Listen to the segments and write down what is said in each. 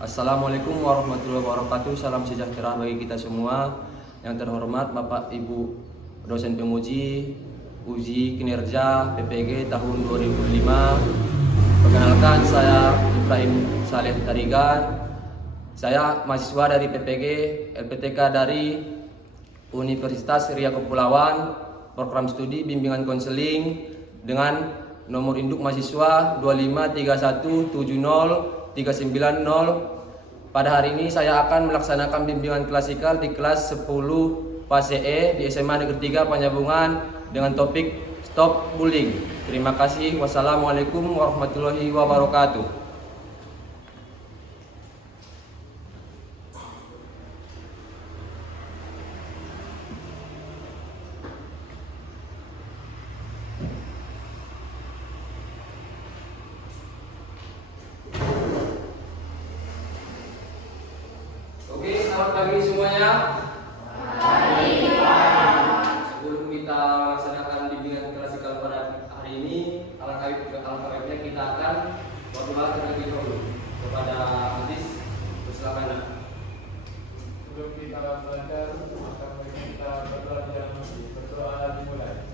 Assalamualaikum warahmatullahi wabarakatuh. Salam sejahtera bagi kita semua. Yang terhormat Bapak Ibu dosen penguji uji kinerja PPG tahun 2005. Perkenalkan, saya Ibrahim Saleh Tarigan. Saya mahasiswa dari PPG LPTK dari Universitas Riau Kepulauan, program studi bimbingan konseling dengan nomor induk mahasiswa 253170390. Pada hari ini saya akan melaksanakan bimbingan klasikal di kelas 10 fase E di SMA Negeri 3 Penyambungan dengan topik Stop Bullying. Terima kasih. Wassalamualaikum warahmatullahi wabarakatuh. Oke, selamat pagi semuanya. Sebelum kita laksanakan bimbingan klasikal pada hari ini, alangkah baiknya kita akan berdoa terlebih dahulu kepada Hadis. Silakan. Sebelum kita belajar, maka mari kita berdoa dimulai.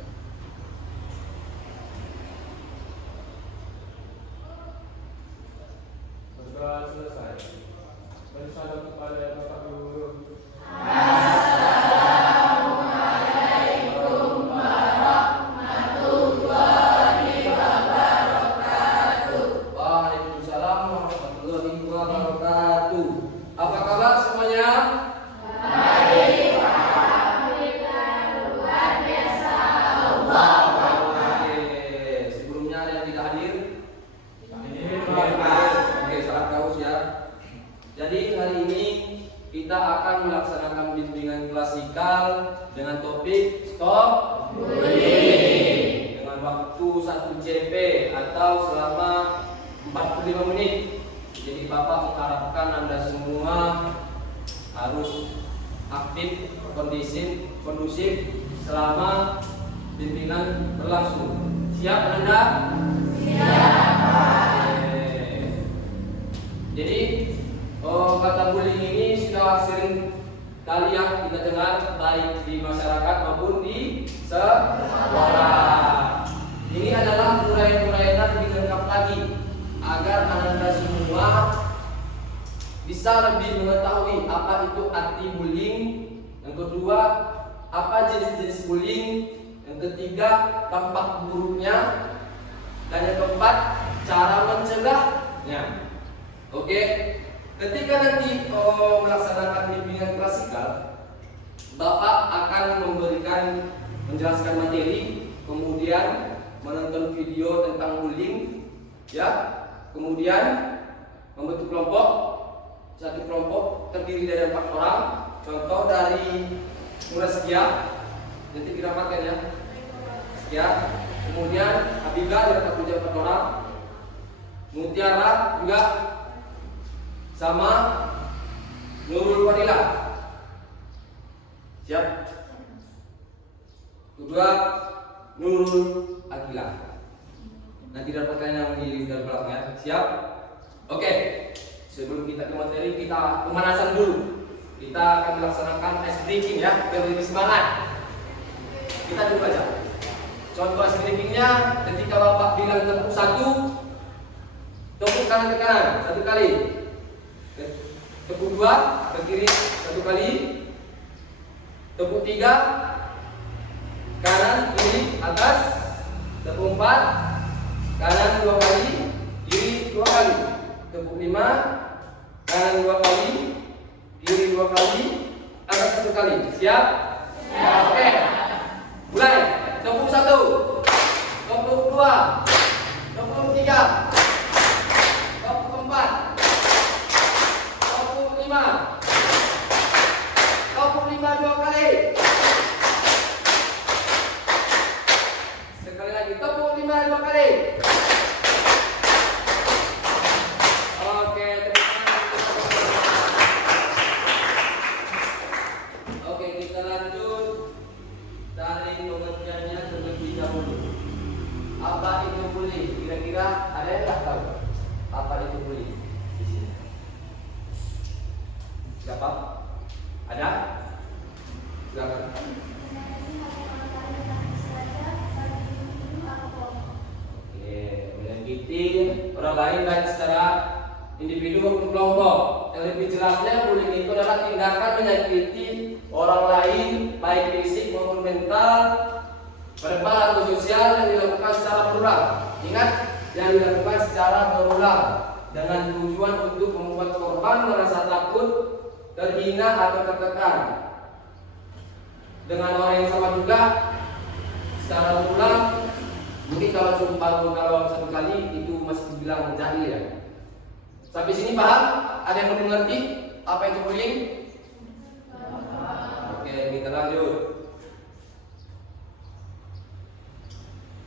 Berdoa selesai. Bersalam kepada Bapak Guru. Waalaikumsalam warahmatullahi wabarakatuh. Apa kabar semuanya? Oke, sebelumnya ada yang tidak hadir? Oke, salam kaus ya. Jadi hari ini kita akan melaksanakan bimbingan klasikal dengan topik Stop Bullying dengan waktu 1 CP atau selama 45 menit. Jadi Bapak mengharapkan Anda semua harus aktif, kondusif selama bimbingan berlangsung. Siap Anda? Jadi kata bullying ini sudah sering kali yang kita dengar baik di masyarakat maupun di sekolah. Ini adalah uraian-uraian lebih lengkap lagi agar Anda semua bisa lebih mengetahui apa itu arti bullying. Yang kedua, apa jenis-jenis bullying. Yang ketiga, dampak buruknya. Dan yang keempat, cara mencegahnya. Oke. Ketika nanti melaksanakan bimbingan klasikal, Bapak akan menjelaskan materi, kemudian menonton video tentang bullying, ya. Kemudian membentuk kelompok. Satu kelompok terdiri dari 4 orang. Contoh dari Murah Sekia, nanti diramatkan ya. Sekia. Kemudian Habibah dapat 4 orang. Mutiara juga sama Nurul Fadila. Siap? Kedua Nurul Akila. Nanti dapatkan yang di belakangnya. Siap? Oke. Sebelum kita ke materi, kita pemanasan dulu. Kita akan melaksanakan ice breaking ya, biar lebih semangat. Kita dulu aja. Contoh ice breakingnya, ketika Bapak bilang tepuk 1, tepuk kanan ke kanan 1 kali. Tepuk 2 ke kiri 1 kali. Tepuk 3 kanan kiri atas. Tepuk 4 kanan 2 kali, kiri 2 kali. Tepuk 5 kanan 2 kali, kiri 2 kali, atas 1 kali. Siap? Siap. Oke. Mulai. Tepuk 1, tepuk 2, tepuk 3, tepuk 4, tepuk 5, tepuk 5 2 kali. Sekali lagi, tepuk 5 2 kali. Oke, tepuk tangan. Oke, kita lanjut dari pengertiannya terlebih dahulu. Apa itu Siapa? Ada? Silakan. Oke, menyakiti orang lain baik secara individu maupun kelompok. Yang lebih jelasnya, bullying itu adalah tindakan menyakiti orang lain baik fisik maupun mental, verbal atau sosial yang dilakukan secara berulang. Ingat, yang dilakukan secara berulang dengan tujuan untuk membuat korban merasa takut, terhina atau tertekan. Dengan orang yang sama juga secara berulang. Mungkin kalau satu kali itu masih dibilang jahil ya. Sampai sini paham? Ada yang belum mengerti apa itu bullying? Oke, kita lanjut.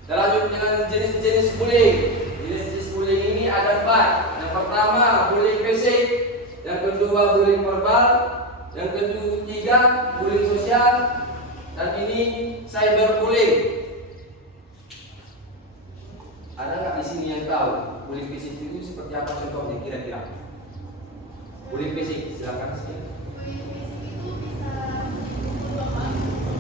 Kita lanjut dengan jenis-jenis bullying. Jenis-jenis bullying ini ada 4. Yang pertama bullying fisik, yang kedua bullying verbal, yang ketiga bullying sosial, dan ini cyberbullying. Ada nggak di sini yang tahu bullying fisik itu seperti apa contohnya kira-kira? Bullying fisik, silakan sih. Bullying fisik itu bisa memukul orang, bisa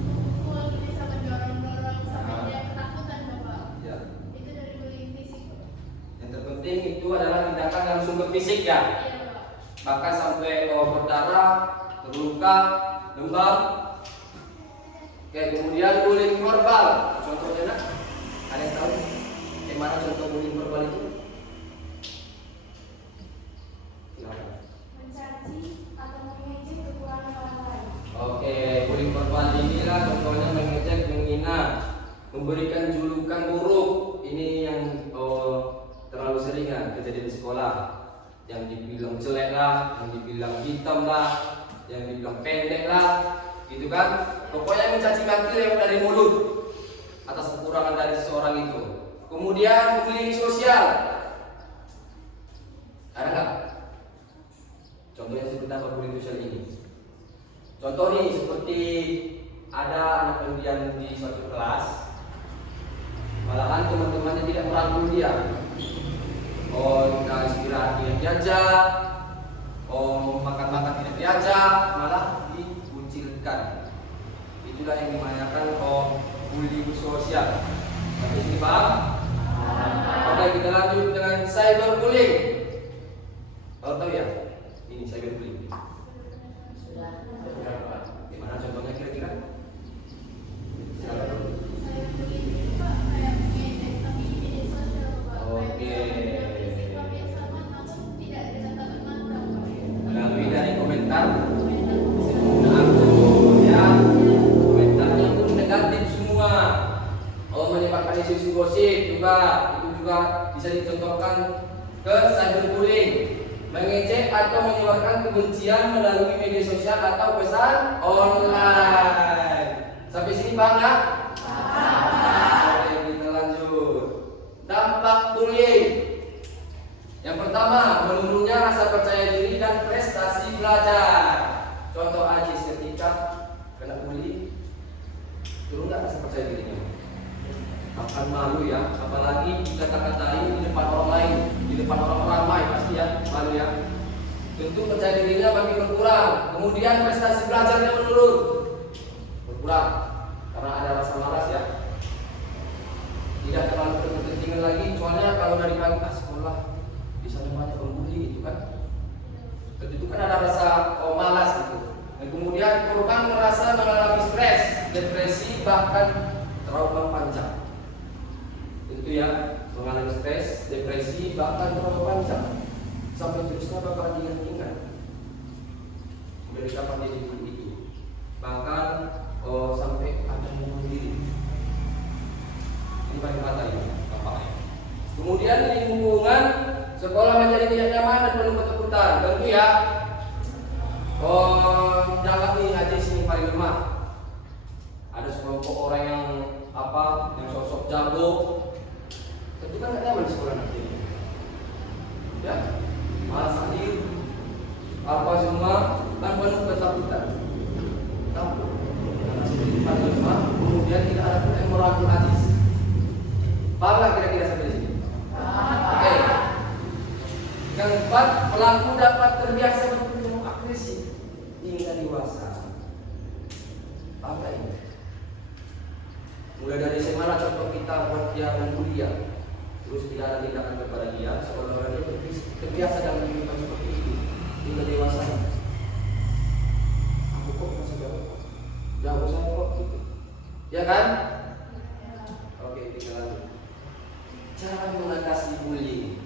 memukul, bisa mendorong-dorong sampai dia ketakutan bapak. Ya. Itu dari bullying fisik. Yang terpenting itu adalah tindakan langsung ke fisik ya. Iya bapak. Bahkan sampai berdarah, terluka, lembab. Oke, kemudian bullying verbal. Contohnya nak? Ada yang tahu? Gimana contoh bullying verbal itu? Silakan. Mencaci atau mengejek kekurangan orang lain. Oke, bullying verbal inilah contohnya mengejek, menghina, memberikan julukan buruk. Ini yang terlalu sering ya kejadian di sekolah. Yang dibilang jelek lah, yang dibilang hitam lah, yang dibilang pendek lah, gitu kan? Pokoknya mencaci maki yang dari mulut atas kekurangan dari seseorang itu. Kemudian bullying sosial. Ada nggak? Contohnya seperti apa bullying sosial ini? Contoh nih seperti ada anak pendiam di suatu kelas, malahan teman-temannya tidak merangkul dia. Oh, kita istirahat tidak diajak, oh makan-makan tidak diajak, malah dikucilkan. Itulah yang dinamakan bullying sosial. Sampai sini paham? Oke, kita lanjut dengan cyberbullying. Kalau tahu ya, ini cyberbullying. Gimana contohnya kira-kira? Silakan. Cyberbullying itu pak kayak mengejek tapi di media sosial bapak. Oke. Fisik tapi sama namun tidak dengan tatap mata bapak. Melalui dari komentar. Komentar. Ya, komentarnya pun negatif semua. Menyebarkan isu-isu gosip juga, itu juga bisa dicontohkan ke cyberbullying. Mengejek atau menyebarkan kebencian melalui media sosial atau pesan online. Sampai sini paham nggak? Oke, kita lanjut. Dampak bullying. Yang pertama, menurunnya rasa percaya diri dan prestasi belajar. Contoh aja ketika kena bully, turun nggak rasa percaya dirinya? Akan malu ya, apalagi dikata-katain di depan orang lain, di depan orang ramai pasti ya, malu ya. Tentu percaya dirinya makin berkurang. Kemudian prestasi belajarnya menurun, berkurang karena ada rasa malas ya. Tidak terlalu berkepentingan lagi, soalnya kalau dari pagi sekolah bisa banyak pembuli gitu kan. Tentu kan ada rasa malas gitu. Dan kemudian korban merasa mengalami stres, depresi, bahkan trauma panjang. Tentu ya, mengalami stres, depresi, bahkan trauma panjang. Sampai terusnya bakal diingat-ingat dari kapan dia dibully itu. Bahkan sampai ada yang bunuh diri. Ini paling fatal ya, bapaknya. Kemudian lingkungan sekolah menjadi tidak nyaman dan penuh ketakutan. Tentu ya, jangan nih aja sini paling lemah. Ada sekelompok orang yang yang sosok jago. Tentu kan tidak nyaman di sekolah nanti. Ya, malas hadir. Semua kan penuh ketakutan. Takut. Karena seperti paling lemah, kemudian tidak ada yang merangkul hadis. Paham nggak kira-kira sampai sini? Oke. keempat, pelaku dapat terbiasa bertindak agresif hingga dewasa. Apa ini? Mulai dari SMA lah contoh kita buat dia membuli dia, terus tidak ada tindakan kepada dia, seolah-olah dia terbiasa dalam kehidupan seperti itu hingga dewasa. Aku kok masih jauh saya kok gitu, ya kan? Oke, kita lanjut. Cara mengatasi bullying.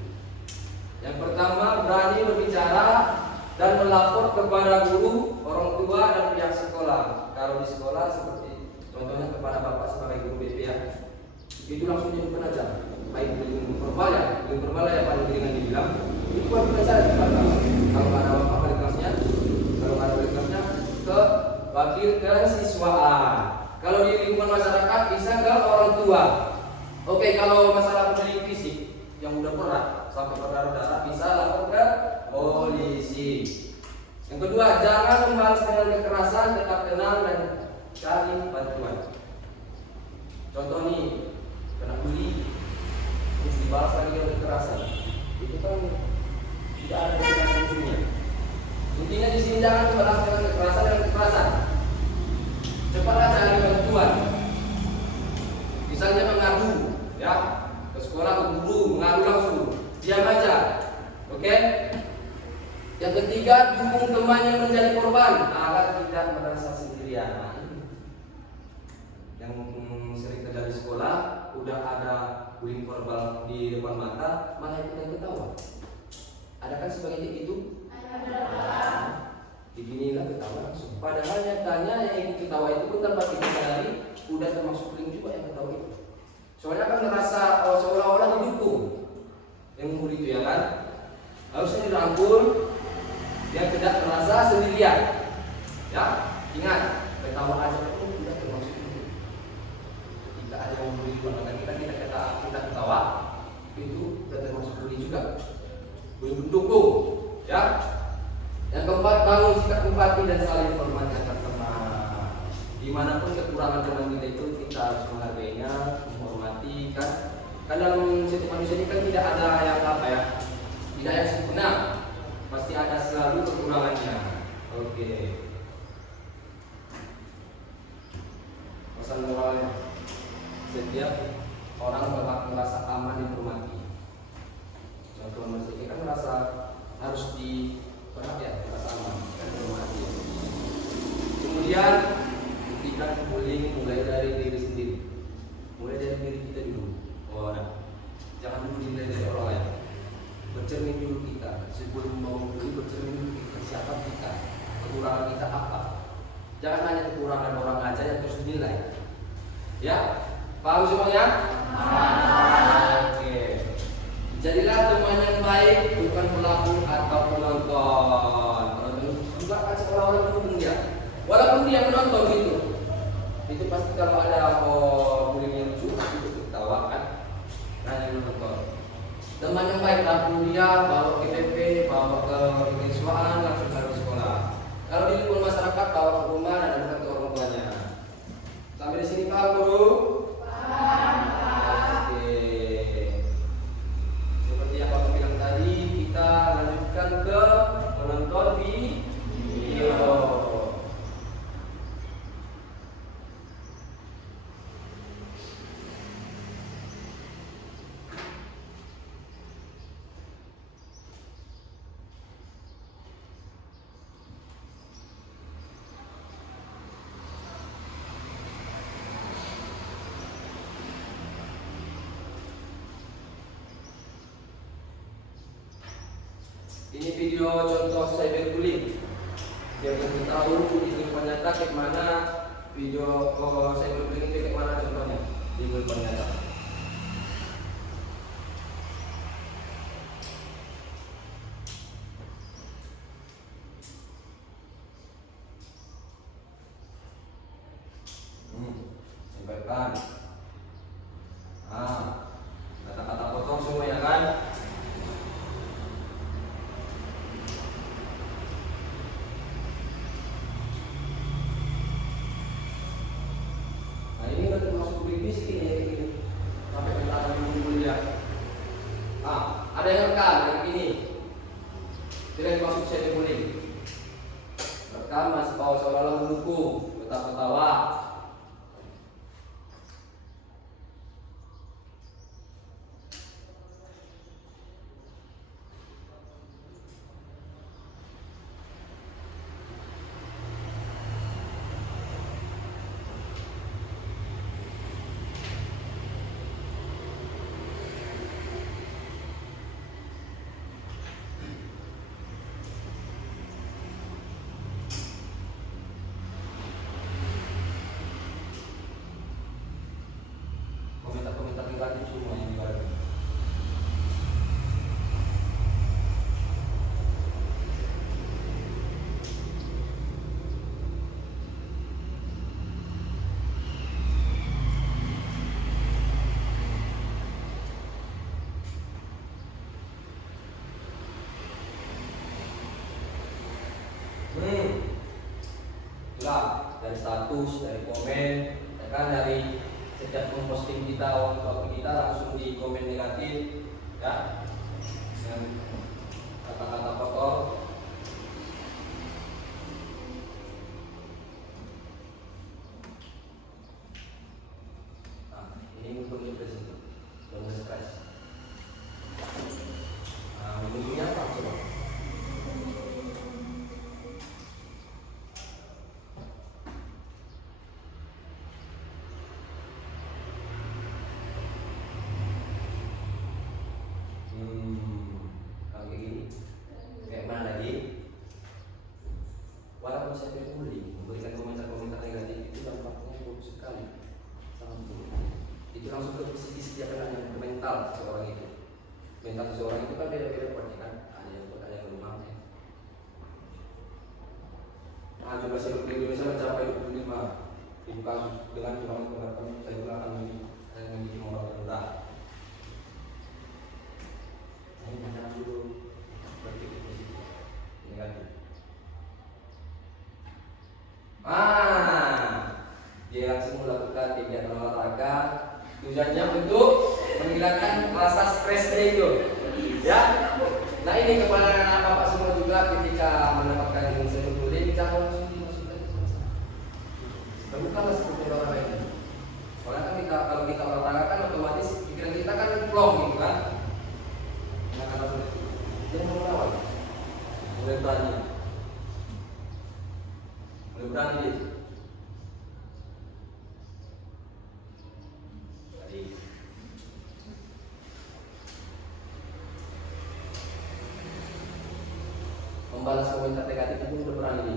Yang pertama, berani berbicara dan melapor kepada guru, orang tua, dan pihak sekolah. Kalau di sekolah seperti contohnya kepada bapak sebagai guru BP ya, itu langsung dilakukan aja. Baik bullying verbal ya, bullying verbal ya paling ringan dibilang. Itu buat aja di depan bapak. Kalau ada bapak wali kelasnya, kalau ada wali kelasnya ke wakil kesiswaan. Kalau di lingkungan masyarakat bisa ke orang tua. Oke, kalau masalah bullying fisik yang udah berat sampai berdarah-darah bisa lapor ke polisi. Yang kedua, jangan membalas dengan kekerasan, tetap tenang dan cari bantuan. Contoh nih, kena bully, terus dibalas lagi dengan kekerasan, itu kan tidak ada tindakan ujungnya. Intinya di sini jangan membalas dengan kekerasan. Cepatlah cari bantuan. Misalnya mengadu, ya, ke sekolah ke guru, mengadu langsung, diam aja, oke? Yang ketiga, dukung teman yang menjadi korban agar tidak merasa sendirian. Yang sering terjadi di sekolah, udah ada bullying verbal di depan mata, malah ikutan ketawa. Ada kan sebagai itu? Ada. Beginilah ketawa langsung. Padahal nyatanya yang ikut ketawa itu pun tanpa kita sadari, udah termasuk bullying juga yang ketawa itu. Soalnya kan merasa seolah-olah didukung yang membuli itu ya kan, harusnya dirangkul biar tidak merasa sendirian. Ya, ingat ketawa aja pun tidak termasuk itu. Ketika ada yang membuli juga, kita ketawa itu sudah termasuk bully juga, bully mendukung. Ya. Yang keempat, bangun sikap empati dan saling hormat antar teman. Dimanapun kekurangan teman kita itu kita harus menghargainya, menghormati kan. Kan dalam setiap manusia ini kan tidak ada yang apa ya, tidak yang sempurna, pasti ada selalu kekurangannya. Oke. Pesan moralnya, setiap orang berhak merasa aman dihormati. Contoh manusia kan merasa harus merasa aman dan dihormati. Kemudian buktikan bullying mulai dari diri sendiri, mulai dari diri kita dulu. Jangan dulu dinilai dari orang lain. Bercermin dulu kita sebelum mau bully, bercermin dulu kita siapa kita, kekurangan kita apa. Jangan hanya kekurangan orang aja yang terus dinilai. Ya, paham semuanya? Oke. Jadilah teman yang baik, bukan pelaku atau penonton. Juga kan seolah-olah mendukung dia. Walaupun dia menonton gitu, itu pasti kalau ada bullying yang lucu itu ketawa kan, hanya menonton. Teman yang baik rangkul dia, bawa ke PP, bawa ke kesiswaan, langsung ke sekolah. Kalau di lingkungan masyarakat, bawa ke rumah dan datang ke orang tuanya. Sampai di sini paham guru? Paham. Oke. Seperti yang Bapak bilang tadi, kita lanjutkan ke menonton video. Ini video contoh cyberbullying. Biar kita tahu di kehidupan nyata kayak mana video cyberbullying itu kayak mana contohnya di kehidupan nyata. Sampaikan. Kata-kata potong semua ya kan? Ada yang rekam kayak gini. Tidak masuk saya boleh. Rekam masih bawa seolah-olah mendukung, tetap ketawa. Komentar-komentar negatif semua yang dibagikan. Itulah dari status, dari komen, ya kan, dari setiap memposting kita, waktu kita langsung di komen negatif, ya, dengan kata-kata kotor. Nah, ini untuk presiden, jangan stres. Nah, minumnya apa coba? Kalau kayak gini, kayak mana lagi? Walaupun saya peduli memberikan komentar-komentar negatif itu dampaknya buruk sekali, sangat buruk. Itu langsung ke psikis dia kan, yang mental seseorang itu. Mental seseorang itu kan beda-beda pokoknya kan. Ada yang lemah. Nah, coba saya di Indonesia mencapai 25.000 kasus dengan jumlah penerapan saya juga akan memiliki moral rendah. Jangan dulu berpikir positif, negatif. Dia langsung melakukan kegiatan olahraga, tujuannya untuk menghilangkan rasa stresnya itu, ya. Nah, ini kepada anak bapak semua juga, ketika mendapatkan ilmu sebetulnya jangan langsung dimasukkan ke masalah. Bukanlah seperti orang lain. Soalnya kan kalau kita olahraga kan otomatis pikiran kita kan plong gitu kan. Dia melawan, mulai berani dia. Tadi membalas komentar negatif itu udah berani dia.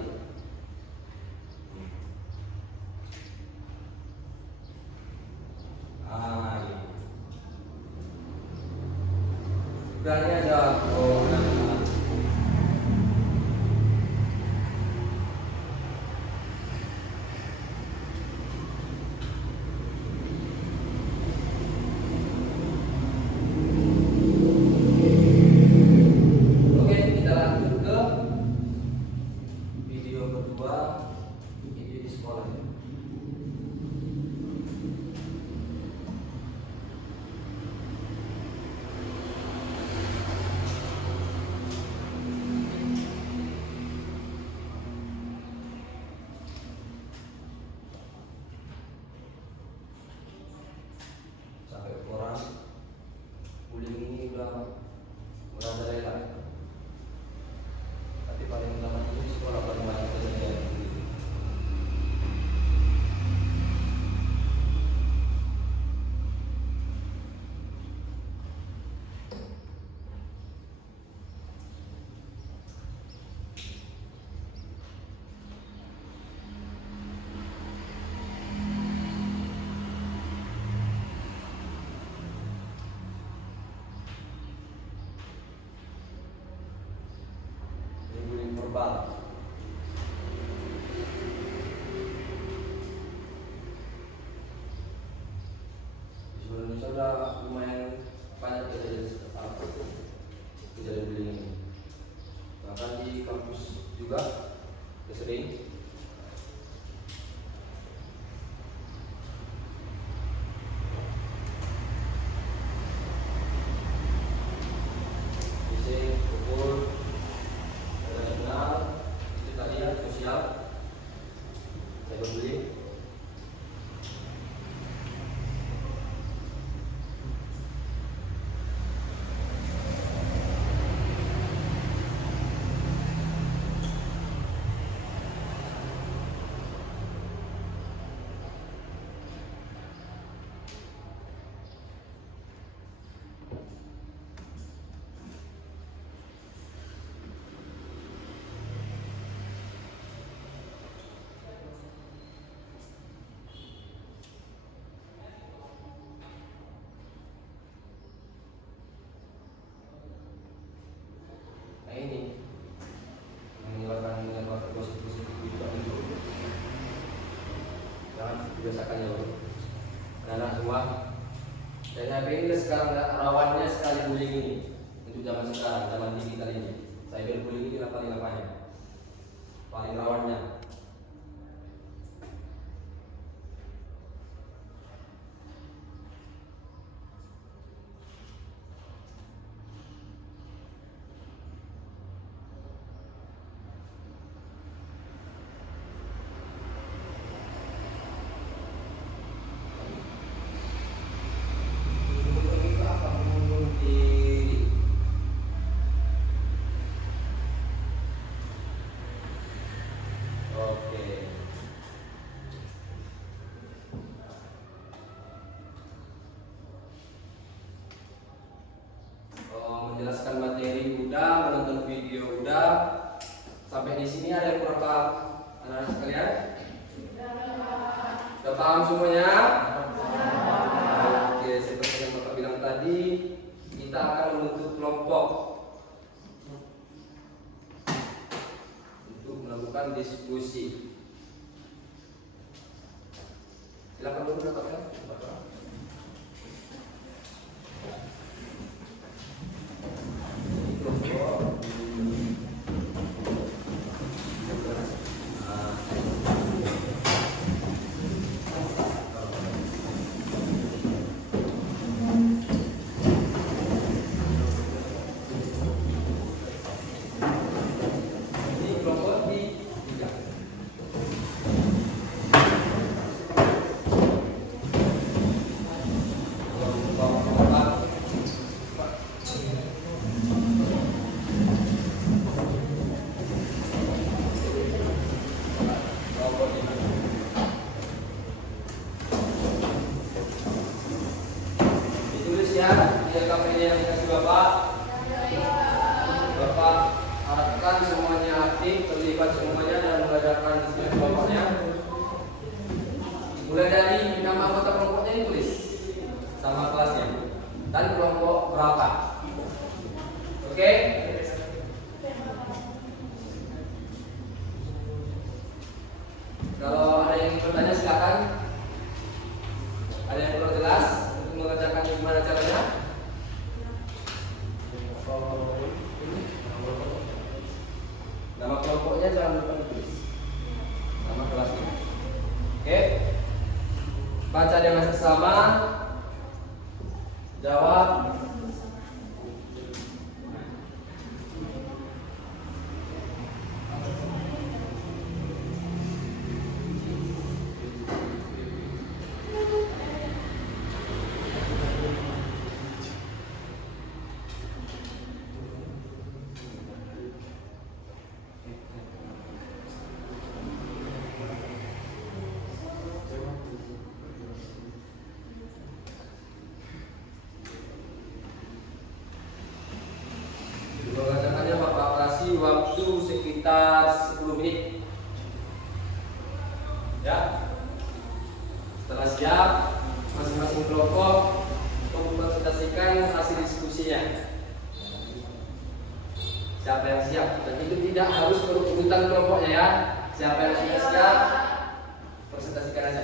Iya. Berani aja. bacakannya dulu. Anak semua. Dan HP ini sekarang rawannya sekali bullying ini untuk zaman sekarang, zaman digital ini. Cyberbullying ini paling apanya? Paling rawannya. Menjelaskan materi udah, menonton video udah. Sampai di sini ada yang kurang paham anak-anak sekalian? Udah paham semuanya? Oke, seperti yang Bapak bilang tadi, kita akan membentuk kelompok untuk melakukan diskusi. Silakan dulu Bapak. Bapak harapkan semuanya aktif, terlibat semuanya dan mengerjakan diskusi kelompoknya. Mulai dari nama anggota kelompoknya ini tulis sama kelasnya dan kelompok berapa. Oke? Kalau ada yang bertanya silakan. Ada yang perlu jelas untuk mengerjakan gimana caranya? Nama kelompoknya jangan lupa ditulis. Nama kelasnya. Oke. Baca dengan sesama. Jawab. Mengerjakannya Bapak kasih waktu sekitar 10 menit. Ya. Setelah siap, masing-masing kelompok mempresentasikan hasil diskusinya. Siapa yang siap? Dan itu tidak harus berurutan kelompoknya ya. Siapa yang sudah siap, presentasikan aja.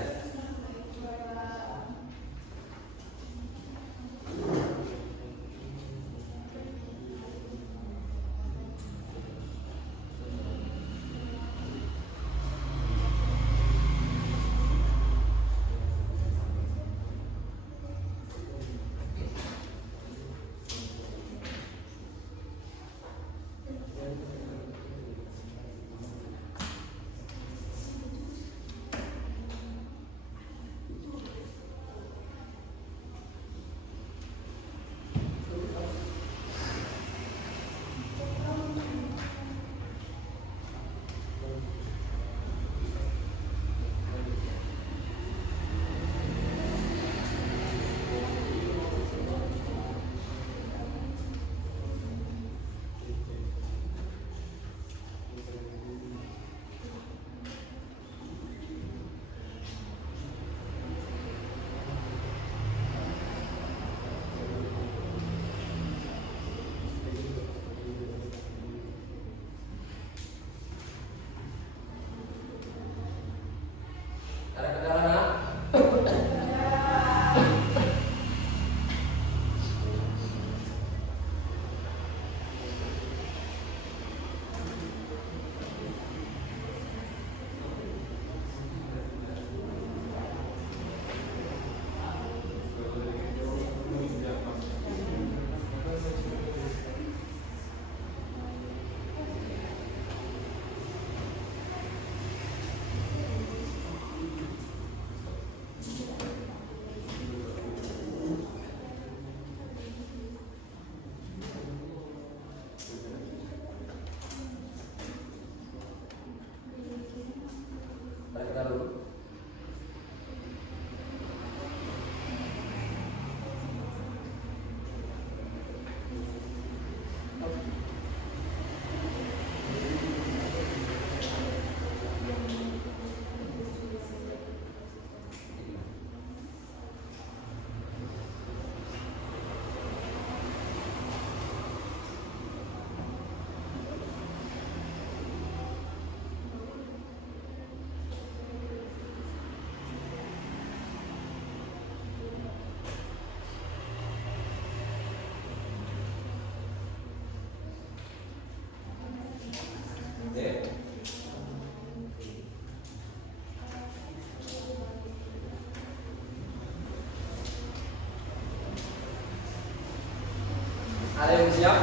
Ayo siap.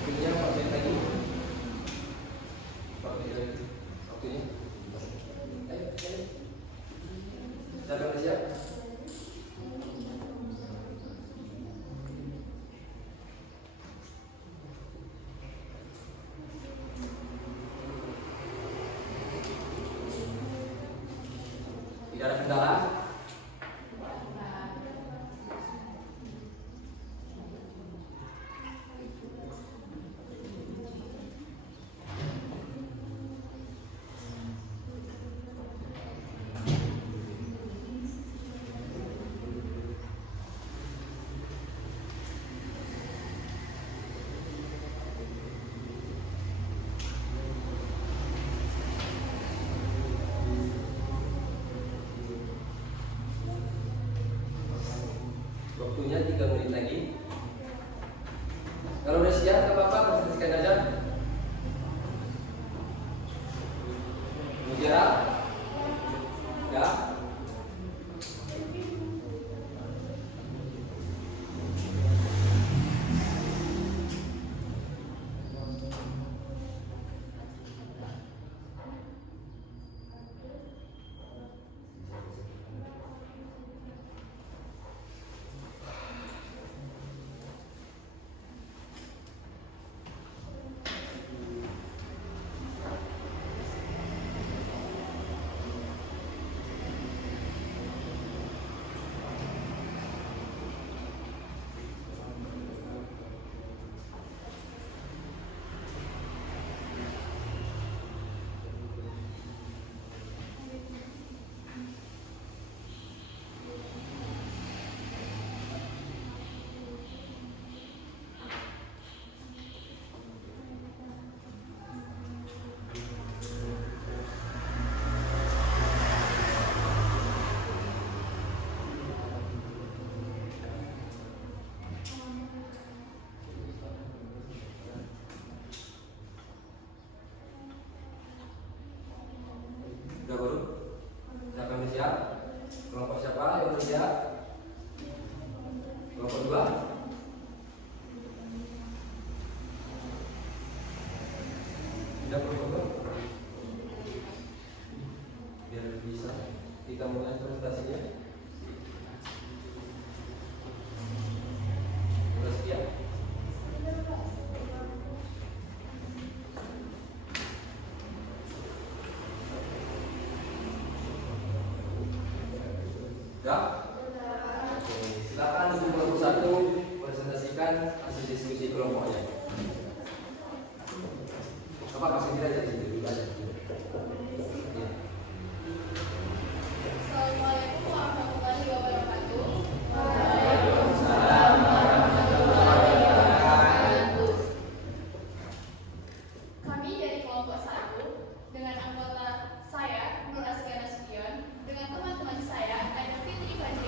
Waktunya 4 menit lagi. 4 menit lagi. Waktunya. Ayo. Siapa yang siap? Tidak ada kendala. Waktunya 3 menit lagi. Kalau udah siap, gak apa-apa, presentasikan aja. Mutiara? Ya? Udah baru? Siapa yang siap? Kelompok siapa yang udah siap? Kelompok 2? Udah kelompok 2? Biar bisa kita mulai presentasinya. Udah siap? Ya? Oke, silakan untuk kelompok 1 presentasikan hasil diskusi kelompoknya. Apa kasih kira aja di situ dulu aja. Ya. Assalamualaikum warahmatullahi wabarakatuh. Kami dari kelompok 1 dengan anggota saya Nur Askia Nasution dengan teman-teman saya ada Fitri Fajri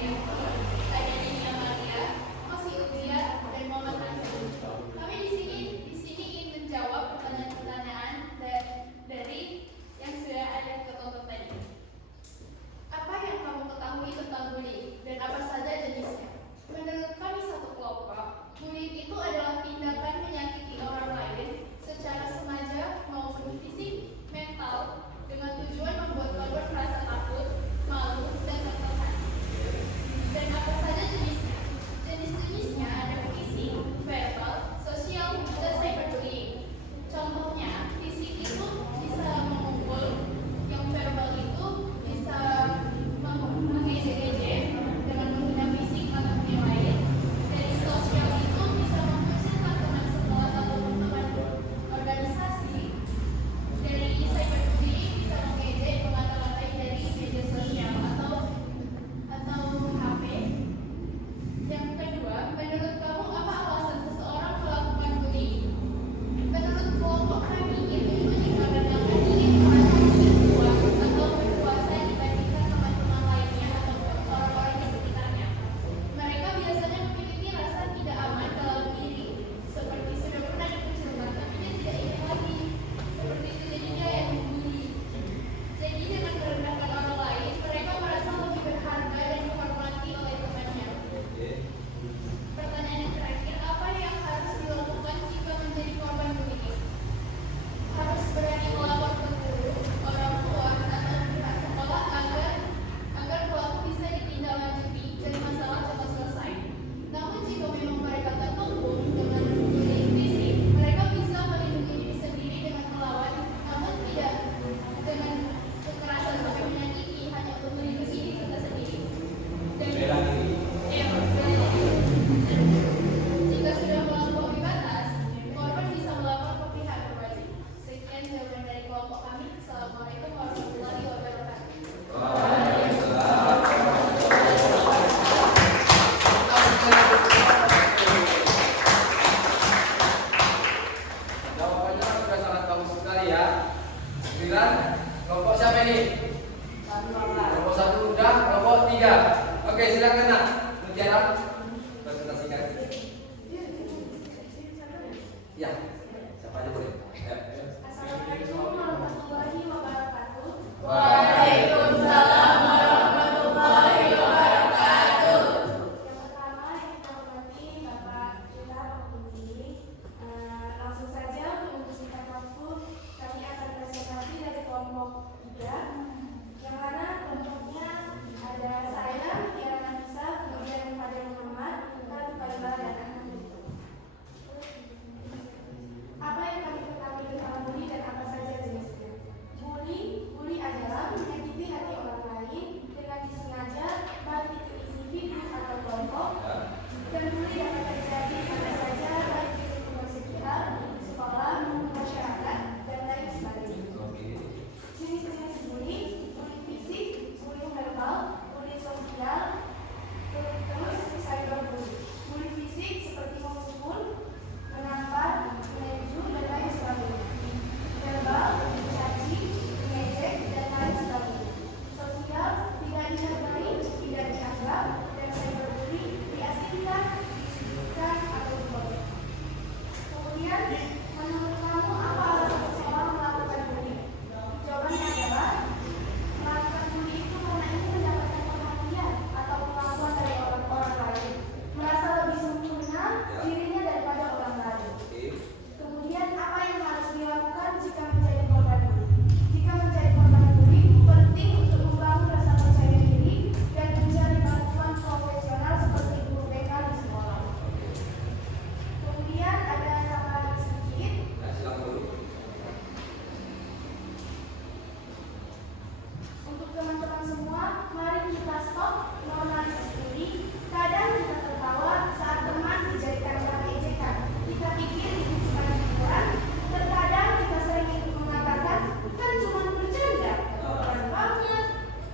teman-teman semua, mari kita stop normalisasi bully. Kadang kita tertawa saat teman dijadikan bahan ejekan. Kita pikir itu cuma hiburan. Terkadang kita sering mengatakan, kan cuma bercanda. Keren banget.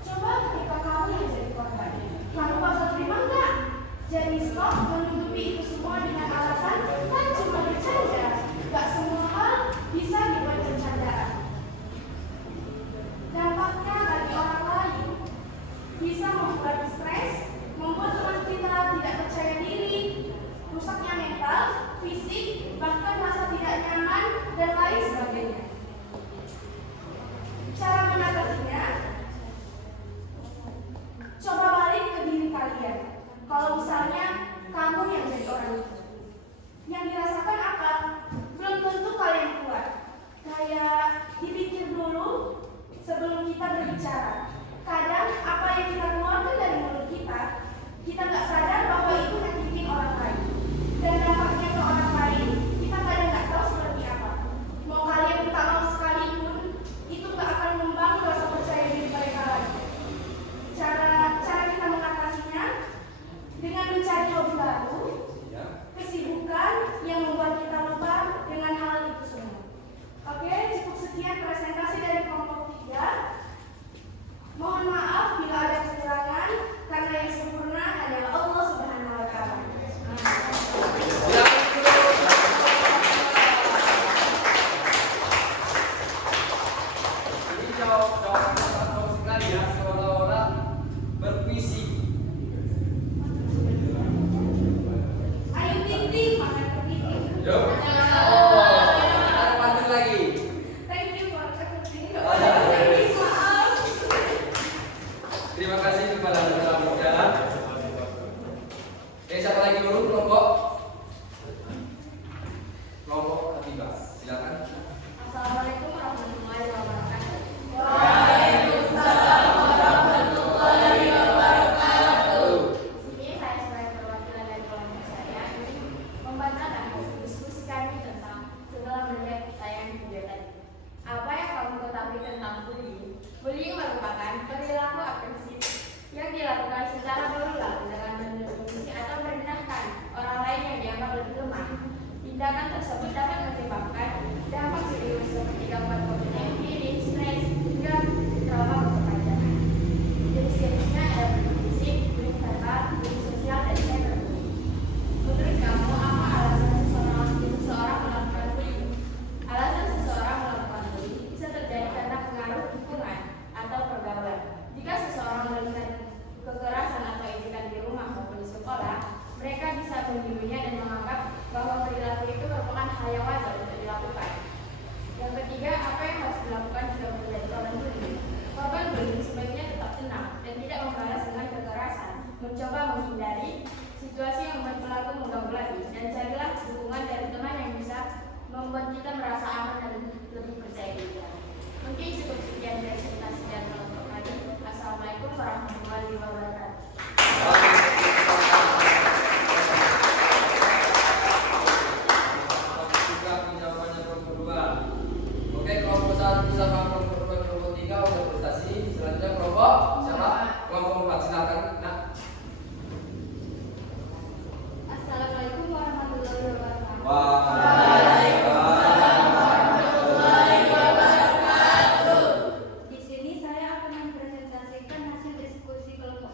Coba ketika kamu yang jadi korban, kamu bakal terima nggak? Jadi stop menutupi itu semua dengan alasan, kan cuma bercanda. Gak semua hal bisa dibuat bercandaan. Dampaknya bagi orang lain bisa membuat stres, membuat teman kita tidak percaya diri, rusaknya mental, fisik, bahkan rasa tidak nyaman, dan lain sebagainya. Cara mengatasinya, coba balik ke diri kalian. Kalau misalnya kamu yang jadi orang itu, yang dirasakan apa? Belum tentu kalian kuat. Kayak dipikir dulu sebelum kita berbicara. Kadang apa yang kita keluarkan dari mulut kita nggak sadar bahwa itu nyakitin orang lain. Dan dampaknya ke orang lain, kita kadang nggak tahu seperti apa. Mau kalian minta maaf sekalipun, itu nggak akan membangun rasa percaya diri mereka lagi. Cara kita mengatasinya dengan mencari hobi baru, kesibukan yang membuat kita lupa dengan hal itu semua. Oke, cukup sekian presentasi dari kelompok 3. Mohon maaf bila ada kekurangan, karena yang sempurna adalah Allah Subhanahu wa Ta'ala. Ini jawaban sekali ya, seolah-olah berpuisi. Ayo ting-ting, makan kepiting. Yuk. Ada pantun lagi. Thank you for everything. Maaf. Terima kasih kepada para muda. Siapa lagi dulu kelompok? Kelompok ketiga. Silakan. Assalamualaikum warahmatullahi wabarakatuh. Waalaikumsalam warahmatullahi wabarakatuh. Di sini saya sebagai perwakilan dari kelompok saya ingin membacakan hasil diskusi kami tentang segala melihat tayangan video tadi. Apa yang kamu ketahui tentang bullying? Bullying merupakan perilaku agresif yang dilakukan secara berulang dengan mendiskriminasi atau merendahkan orang lain yang dianggap lebih lemah. Tindakan tersebut dapat menyebabkan dampak serius seperti gangguan COVID-19, stres, hingga trauma berkepanjangan. Jenis-jenisnya ada bullying fisik, bullying verbal, bullying sosial, dan cyberbullying. Menurut kamu, apa alasan seseorang melakukan bullying? Alasan seseorang melakukan bullying bisa terjadi karena pengaruh lingkungan atau pergaulan. Jika seseorang melihat kekerasan atau ejekan di rumah maupun di sekolah, mereka bisa menirunya dan menganggap bahwa perilaku itu merupakan hal yang wajar untuk dilakukan. Yang ketiga, apa yang harus dilakukan jika terjadi korban bullying? Korban bullying sebaiknya tetap tenang dan tidak membalas dengan kekerasan, mencoba menghindari situasi yang membuat pelaku mengganggu lagi, dan carilah dukungan dari teman yang bisa membuat kita merasa aman dan lebih percaya diri. Mungkin cukup sekian presentasi dan kelompok tadi. Assalamualaikum warahmatullahi wabarakatuh. Juga jawabannya kelompok 2. Oke, kelompok 1 sama kelompok 2, kelompok 3 udah prestasi. Selanjutnya kelompok siapa? Kelompok 4, silakan. Nah, Assalamualaikum warahmatullahi wabarakatuh. Waalaikumsalam warahmatullahi wabarakatuh. Di sini saya akan mempresentasikan hasil diskusi kelompok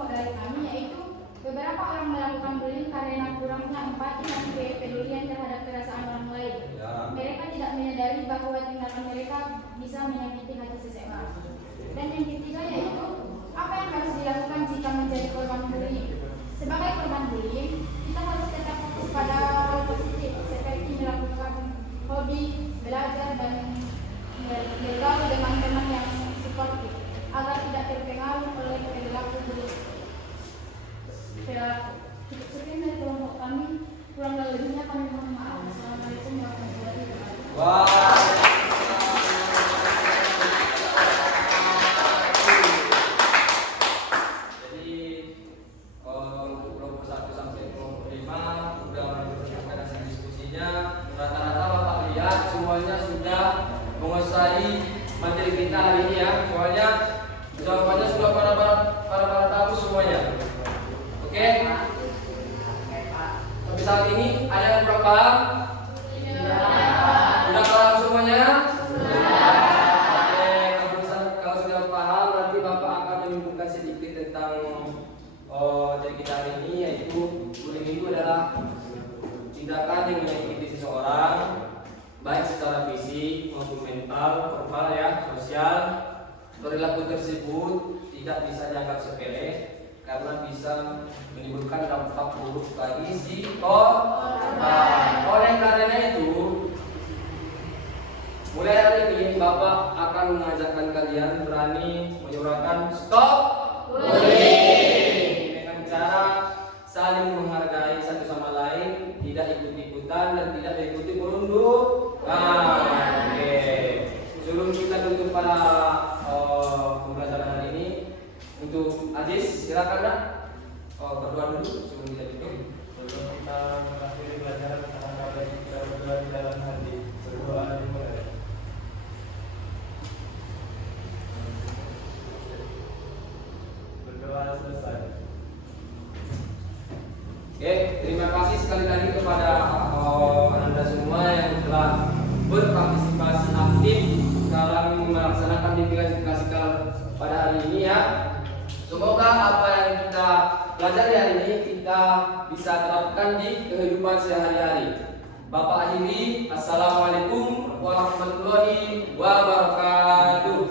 kelompok dari kami, yaitu beberapa orang melakukan bullying karena kurangnya empati dan kepedulian terhadap perasaan orang lain. Ya. Mereka tidak menyadari bahwa tindakan mereka bisa menyakiti hati seseorang. Dan yang ketiga yaitu apa yang harus dilakukan jika menjadi korban bullying. Sebagai korban bullying, kita harus tetap fokus pada hal positif seperti melakukan hobi, belajar, dan bergaul dengan teman yang suportif agar tidak terpengaruh oleh perilaku bullying. Cukup sekian dari kelompok kami. Kurang lebihnya kami mohon maaf. Assalamualaikum warahmatullahi wabarakatuh. Wah. Jadi untuk kelompok 1 sampai kelompok 5 sudah menyelesaikan hasil diskusinya. Rata-rata Bapak lihat semuanya sudah menguasai materi kita hari ini ya. Soalnya jawabannya sudah para tahu semuanya. Oke? Sampai saat ini ada yang kurang paham? Sudah paham semuanya? Oke, kalau sudah paham nanti Bapak akan menyimpulkan sedikit tentang dari kita hari ini, yaitu bullying itu adalah tindakan yang menyakiti seseorang baik secara fisik maupun mental, verbal ya, sosial. Perilaku tersebut tidak bisa dianggap sepele karena bisa menimbulkan dampak buruk bagi si korban. Oleh karena itu, mulai hari ini Bapak akan mengajarkan kalian berani menyuarakan stop bullying dengan cara saling menghargai satu sama lain, tidak ikut-ikutan dan tidak diikuti perundungan. Oke. Sebelum kita tutup pada pembelajaran hari ini, untuk Aziz silakan nak berdoa dulu sebelum kita tutup. Sebelum kita mengakhiri pelajaran, kita berdoa di dalam hati. Berdoa dimulai. Berdoa selesai. Oke, terima kasih sekali lagi kepada Anda semua yang telah berpartisipasi aktif dalam melaksanakan bimbingan klasikal pada hari ini ya. Semoga apa yang kita pelajari hari ini kita bisa terapkan di kehidupan sehari-hari. Bapak akhiri, Assalamualaikum warahmatullahi wabarakatuh.